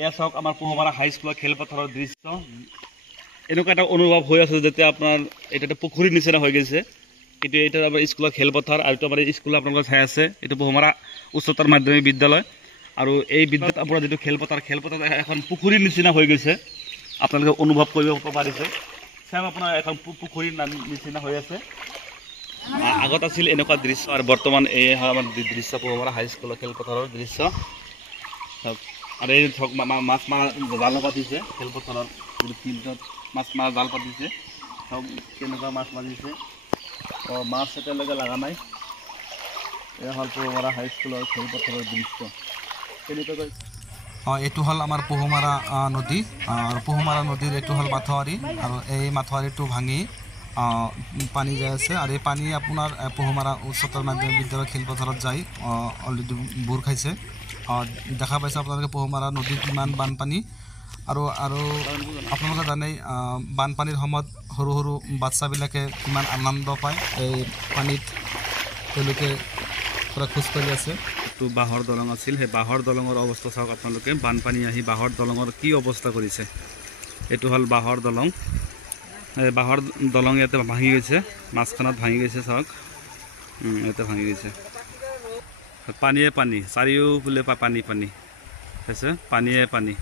এয়া চাওক আমাৰ পোহমাৰা হাইস্কুলৰ খেলপথাৰৰ দৃশ্য। এনেকুৱা এটা অনুভৱ হৈ আছে যেতিয়া আপোনাৰ এটা এটা পুখুৰীৰ নিচিনা হৈ গৈছে। এটা আমাৰ স্কুলৰ খেলপথাৰ আৰু এইটো আমাৰ স্কুল আপোনালোকে চাই আছে, এইটো পোহমাৰা উচ্চতৰ মাধ্যমিক বিদ্যালয়। আৰু এই বিদ্যালয়ত আপোনাৰ যিটো খেলপথাৰ এখন পুখুৰীৰ নিচিনা হৈ গৈছে, আপোনালোকে অনুভৱ কৰিব পাৰিছে। চাওক আপোনাৰ এখন পুখুৰীৰ নিচিনা হৈ আছে। আগত আছিল এনেকুৱা দৃশ্য আৰু বৰ্তমান এই আমাৰ দৃশ্য পোহমাৰা হাইস্কুলৰ খেলপথাৰৰ দৃশ্য। আৰু এই ধৰক মাছ মাৰা জাল পাতিছে খেলপথাৰত, ফিল্ডত মাছ মাৰা জাল পাতিছে। ধৰক কেনেকুৱা মাছ মাৰিছে, মাছ এতিয়ালৈকে লগা নাই। এয়া হ'ল পোহমাৰা হাইস্কুলৰ খেলপথাৰৰ দৃশ্য। কেনেকৈ এইটো হ'ল আমাৰ পোহমাৰা নদী। আৰু পোহমাৰা নদীৰ এইটো হ'ল মাথাউৰি, আৰু এই মাথাউৰিটো ভাঙি পানী যাই আছে। আৰু এই পানী আপোনাৰ পোহমাৰা উচ্চতৰ মাধ্যমিক বিদ্যালয় খেলপথাৰত যাই অলৰেডি বুৰ খাইছে। দেখা পাইছে আপোনালোকে পোহমাৰা নদীত কিমান বানপানী। আৰু আপোনালোকে জানেই বানপানীৰ সময়ত সৰু সৰু বাচ্চাবিলাকে কিমান আনন্দ পায়। এই পানীত তেওঁলোকে পুৰা খোজকাঢ়ি আছে। এইটো বাঁহৰ দলং আছিল, সেই বাঁহৰ দলঙৰ অৱস্থা চাওক আপোনালোকে। বানপানী আহি বাঁহৰ দলঙৰ কি অৱস্থা কৰিছে। এইটো হ'ল বাঁহৰ দলং। এই বাঁহৰ দলং ইয়াতে ভাঙি গৈছে, মাঝখানত ভাঙি গৈছে চাওক। ইয়াতে ভাঙি গৈছে। পানীয়ে পানী, চাৰিওফালে পানী পানী হৈছে, পানীয়ে পানী।